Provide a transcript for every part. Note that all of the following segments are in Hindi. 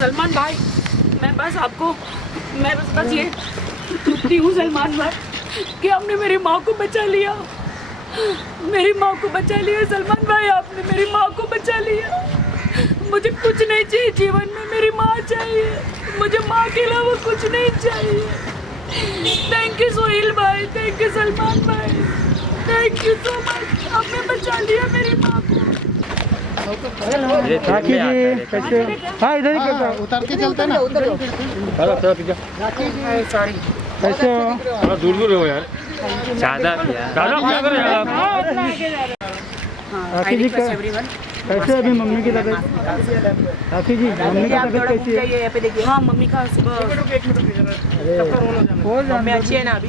सलमान भाई, मैं बस ये दुखती हूँ सलमान भाई कि आपने मेरी माँ को बचा लिया। मेरी माँ को बचा लिया सलमान भाई, आपने मेरी माँ को बचा लिया। मुझे कुछ नहीं चाहिए जीवन में, मेरी माँ चाहिए। मुझे माँ के अलावा कुछ नहीं चाहिए। थैंक यू सोहेल भाई, थैंक यू सलमान भाई, थैंक यू सो मच। आपने बचा लिया मेरी माँ को। राखी जी कैसे? हाँ इधर ही करता हूँ। उतर के चलते ना। सॉरी, कैसे हो? थोड़ा दूर दूर हो यार, ज़्यादा क्या करो यार। राखी जी कैसे अभी मम्मी की तबीयत? राखी जी मम्मी की तबीयत कैसी है? हाँ मम्मी का सुबह मम्मी अच्छी है ना अभी?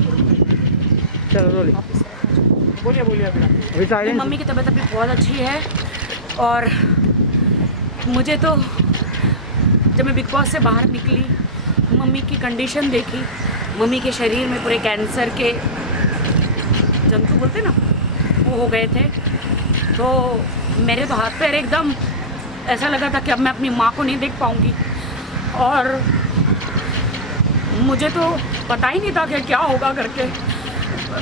चलो बोलिए बोलिए अभी साइलेंस। मम्मी की तबीयत अभी बहुत अच्छी है। और मुझे तो जब मैं बिग बॉस से बाहर निकली, मम्मी की कंडीशन देखी, मम्मी के शरीर में पूरे कैंसर के जंतु बोलते ना वो हो गए थे। तो मेरे तो हाथ पैर एकदम ऐसा लगा था कि अब मैं अपनी माँ को नहीं देख पाऊँगी। और मुझे तो पता ही नहीं था कि क्या होगा करके।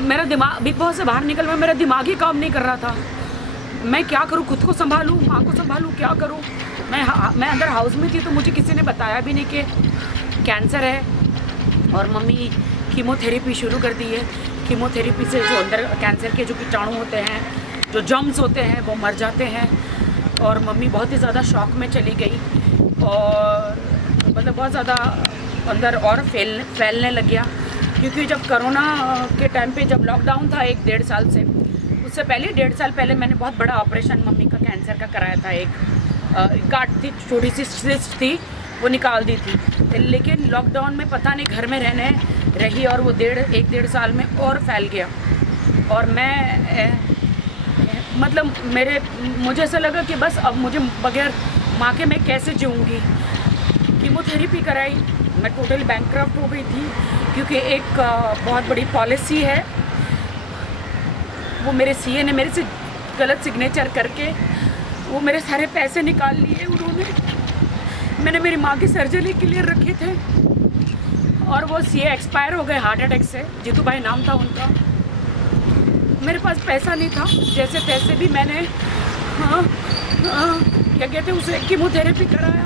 मेरा दिमाग बिग बॉस से बाहर निकल में मेरा दिमाग ही काम नहीं कर रहा था। मैं क्या करूं, खुद को संभालूं, माँ को संभालूं, क्या करूं। मैं अंदर हाउस में थी तो मुझे किसी ने बताया भी नहीं कि कैंसर है। और मम्मी कीमोथेरेपी शुरू कर दी है। कीमोथेरेपी से जो अंदर कैंसर के जो कीटाणु होते हैं, जो जम्स होते हैं, वो मर जाते हैं। और मम्मी बहुत ही ज़्यादा शॉक में चली गई और मतलब बहुत ज़्यादा अंदर और फैलने लग गया। क्योंकि जब कोरोना के टाइम पे जब लॉकडाउन था 1-1.5 साल से, उससे पहले 1.5 साल पहले मैंने बहुत बड़ा ऑपरेशन मम्मी का कैंसर का कराया था। एक गांठ थी, छोटी सी सिस्ट थी, वो निकाल दी थी। लेकिन लॉकडाउन में पता नहीं घर में रहने रही और वो 1-1.5 साल में और फैल गया। और मैं मतलब मुझे ऐसा लगा कि बस अब मुझे बगैर माँ के मैं कैसे जीऊँगी। कीमोथेरेपी कराई, मैं टोटल बैंकक्रफ्ट हो गई थी। क्योंकि एक बहुत बड़ी पॉलिसी है, वो मेरे सीए ने मेरे से गलत सिग्नेचर करके वो मेरे सारे पैसे निकाल लिए उन्होंने। मैंने मेरी माँ की सर्जरी के लिए रखे थे और वो सीए एक्सपायर हो गए हार्ट अटैक से। जीतू भाई नाम था उनका। मेरे पास पैसा नहीं था, जैसे तैसे भी मैंने क्या कहते हैं उसे कीमोथेरेपी कराया।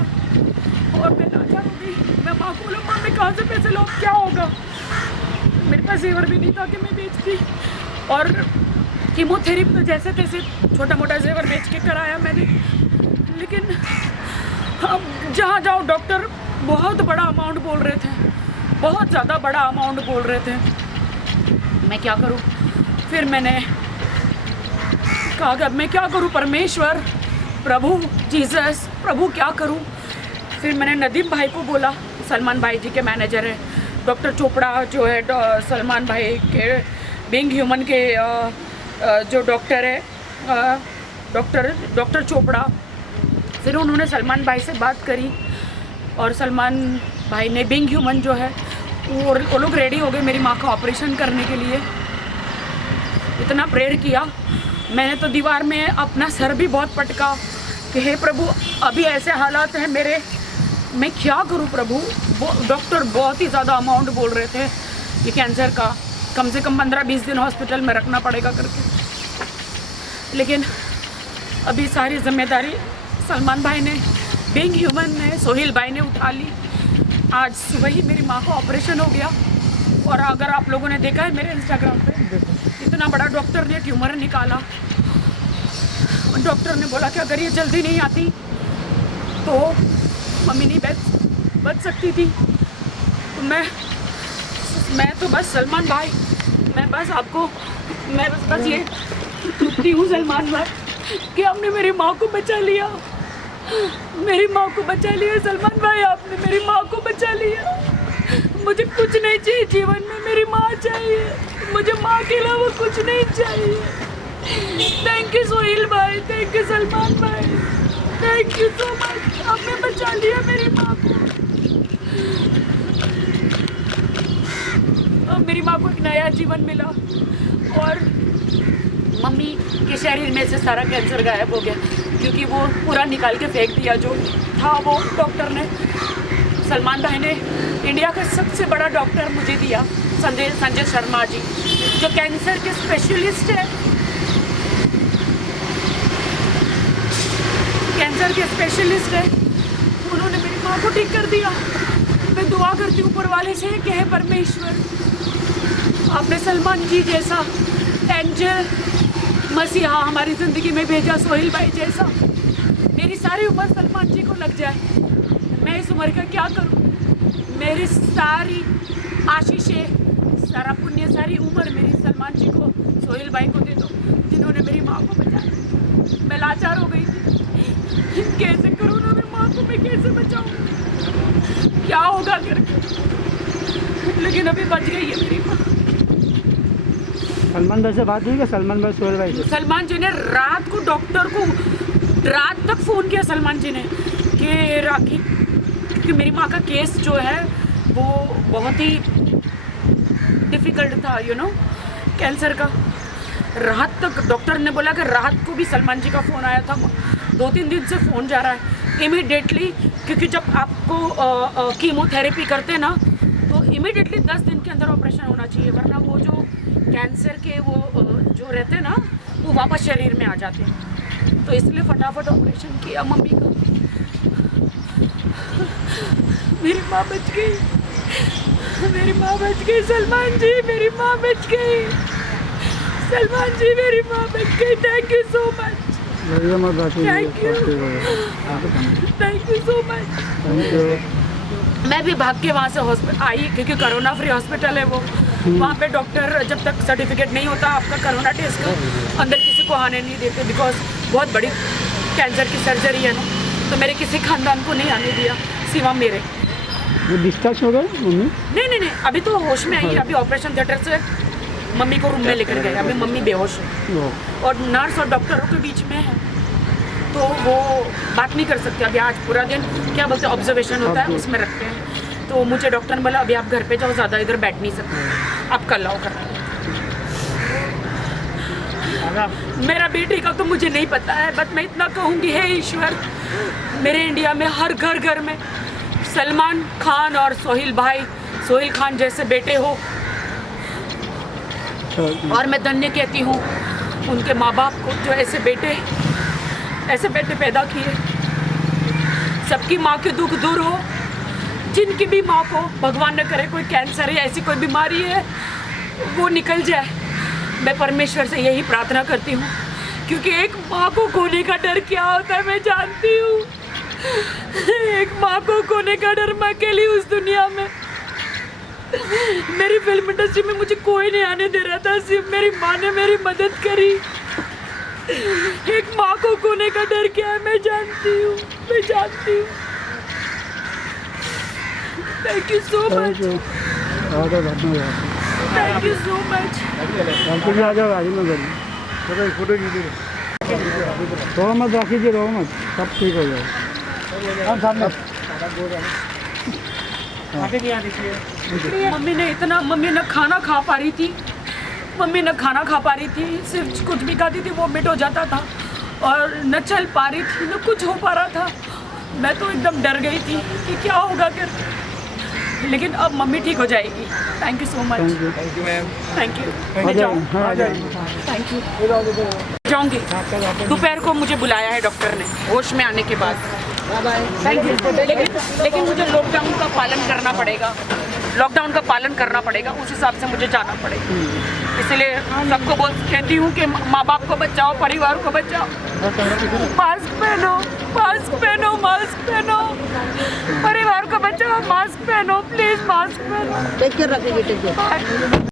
और मैं लाचार हो गई। मैं माँ को बोला, माँ मैं कहाँ से पैसे लो, क्या होगा। मेरे पास जेवर भी नहीं था कि मैं बेचती। और कीमोथेरेपी तो जैसे तैसे छोटा मोटा जेवर बेच के कराया मैंने। लेकिन अब जहाँ जाओ डॉक्टर बहुत बड़ा अमाउंट बोल रहे थे, बहुत ज़्यादा बड़ा अमाउंट बोल रहे थे। मैं क्या करूँ। फिर मैंने कहा कि अब मैं क्या करूँ, परमेश्वर, प्रभु जीसस, प्रभु क्या करूँ। फिर मैंने नदीम भाई को बोला, सलमान भाई जी के मैनेजर है, डॉक्टर चोपड़ा जो है सलमान भाई के बीइंग ह्यूमन के जो डॉक्टर है, डॉक्टर चोपड़ा। फिर उन्होंने सलमान भाई से बात करी और सलमान भाई ने बीइंग ह्यूमन जो है वो लोग रेडी हो गए मेरी माँ का ऑपरेशन करने के लिए। इतना प्रेयर किया मैंने तो दीवार में अपना सर भी बहुत पटका कि हे प्रभु अभी ऐसे हालात हैं मेरे, मैं क्या करूं प्रभु। डॉक्टर बहुत ही ज़्यादा अमाउंट बोल रहे थे ये कैंसर का, कम से कम 15-20 दिन हॉस्पिटल में रखना पड़ेगा करके। लेकिन अभी सारी जिम्मेदारी सलमान भाई ने, बीइंग ह्यूमन ने, सोहेल भाई ने उठा ली। आज सुबह ही मेरी माँ का ऑपरेशन हो गया। और अगर आप लोगों ने देखा है मेरे इंस्टाग्राम पे, इतना बड़ा डॉक्टर ने ट्यूमर निकाला। डॉक्टर ने बोला कि अगर ये जल्दी नहीं आती तो मम्मी नहीं बच सकती थी। तो मैं तो बस सलमान भाई, मैं बस ये दुखती हूँ सलमान भाई कि आपने मेरी माँ को बचा लिया। मेरी माँ को बचा लिया सलमान भाई, आपने मेरी माँ को बचा लिया। मुझे कुछ नहीं चाहिए जीवन में, मेरी माँ चाहिए। मुझे माँ के अलावा कुछ नहीं चाहिए। थैंक यू सोहेल भाई, थैंक यू सलमान भाई, थैंक यू सो मच। आपने बचा लिया मेरी माँ को। अब मेरी माँ को एक नया जीवन मिला और मम्मी के शरीर में से सारा कैंसर गायब हो गया। क्योंकि वो पूरा निकाल के फेंक दिया जो था वो डॉक्टर ने। सलमान भाई ने इंडिया का सबसे बड़ा डॉक्टर मुझे दिया, संजय शर्मा जी, जो कैंसर के स्पेशलिस्ट है, कैंसर के स्पेशलिस्ट है। उन्होंने मेरी माँ को ठीक कर दिया। मैं दुआ करती हूँ ऊपर वाले से कि हे परमेश्वर, आपने सलमान जी जैसा एंजल मसीहा हमारी ज़िंदगी में भेजा, सोहेल भाई जैसा। मेरी सारी उम्र सलमान जी को लग जाए, मैं इस उम्र का क्या करूं? मेरी सारी आशीषें, सारा पुण्य, सारी उम्र मेरी सलमान जी को, सोहेल भाई को दे दो, जिन्होंने मेरी माँ को बचाया। मैं लाचार हो गई थी, कैसे करूँ ना मैं माँ को, मैं कैसे बचाऊँ, क्या होगा करके, लेकिन अभी बच गई है मेरी माँ। सलमान भाई से बात हुई क्या? सलमान भाई सोहेल भाई से? सलमान जी ने रात को डॉक्टर को रात तक फ़ोन किया सलमान जी ने कि राखी, क्योंकि मेरी माँ का केस जो है वो बहुत ही डिफ़िकल्ट था, कैंसर का। रात तक डॉक्टर ने बोला कि रात को भी सलमान जी का फ़ोन आया था, 2-3 दिन से फ़ोन जा रहा है इमीडिएटली, क्योंकि जब आपको कीमोथेरेपी करते हैं ना तो इमीडिएटली 10 दिन के अंदर ऑपरेशन होना चाहिए, वरना वो जो कैंसर के वो जो रहते हैं ना वो वापस शरीर में आ जाते हैं। तो इसलिए फटाफट ऑपरेशन किया मम्मी का। मेरी माँ बच गई, मेरी माँ बच गई, सलमान जी मेरी माँ बच गई, सलमान जी मेरी माँ बच गई। Thank you so much, thank you, thank you so much. मैं भी भाग के वहाँ से हॉस्पिटल आई, क्योंकि कोरोना फ्री हॉस्पिटल है वो। वहाँ पे डॉक्टर जब तक सर्टिफिकेट नहीं होता आपका कोरोना टेस्ट का, अंदर किसी को आने नहीं देते, बिकॉज बहुत बड़ी कैंसर की सर्जरी है ना, तो मेरे किसी खानदान को नहीं आने दिया सिवा मेरे। वो डिस्चार्ज हो गए मम्मी? नहीं, अभी तो होश में आई है। अभी ऑपरेशन थिएटर से मम्मी को रूम में लेकर गए, अभी मम्मी बेहोश है और नर्स और डॉक्टरों के बीच में है, तो वो बात नहीं कर सकते। अभी आज पूरा दिन क्या बोलते हैं ऑब्जर्वेशन होता है, उसमें रखते हैं। तो मुझे डॉक्टर ने बोला अभी आप घर पे जाओ, ज़्यादा इधर बैठ नहीं सकते, आप कल आओ घर। मेरा बेटे का तो मुझे नहीं पता है, बट मैं इतना कहूँगी, हे ईश्वर, मेरे इंडिया में हर घर में सलमान खान और सोहेल खान जैसे बेटे हो। और मैं धन्य कहती हूँ उनके माँ बाप को जो ऐसे बेटे पैदा किए। सबकी माँ के दुख दूर हो, जिनकी भी माँ को भगवान न करे कोई कैंसर या ऐसी कोई बीमारी है वो निकल जाए। मैं परमेश्वर से यही प्रार्थना करती हूँ, क्योंकि एक माँ को खोने का डर क्या होता है मैं जानती हूँ। एक माँ को खोने का डर, मैं अकेली उस दुनिया में। मेरी फिल्म इंडस्ट्री में मुझे कोई नहीं आने दे रहा था, सिर्फ मेरी माँ ने मेरी मदद करी। एक माँ को खोने का डर क्या है मैं जानती हूँ। Thank you so much, thank you so much. आ जाओ गाड़ी में करिए, फोटो कीजिए, रो मत राखी जी, रो मत, सब ठीक हो जाएगा। सामने मम्मी न खाना खा पा रही थी, सिर्फ कुछ भी खाती थी वॉमिट हो जाता था, और न चल पा रही थी, न कुछ हो पा रहा था। मैं तो एकदम डर गई थी कि क्या होगा कर, लेकिन अब मम्मी ठीक हो जाएगी। Thank you so much, thank you ma'am, thank you. मैं जाऊँ? थैंक यू, जाऊँगी। दोपहर को मुझे बुलाया है डॉक्टर ने, होश में आने के बाद। Thank you. लेकिन मुझे लॉकडाउन का पालन करना पड़ेगा, उस हिसाब से मुझे जाना पड़ेगा। इसलिए सबको कहती हूँ कि माँ बाप को बचाओ, परिवार को बचाओ, मास्क पहनो, परिवार को बचाओ, मास्क पहनो, प्लीज मास्क पहनो। टेक केयर रखिए, टेक केयर।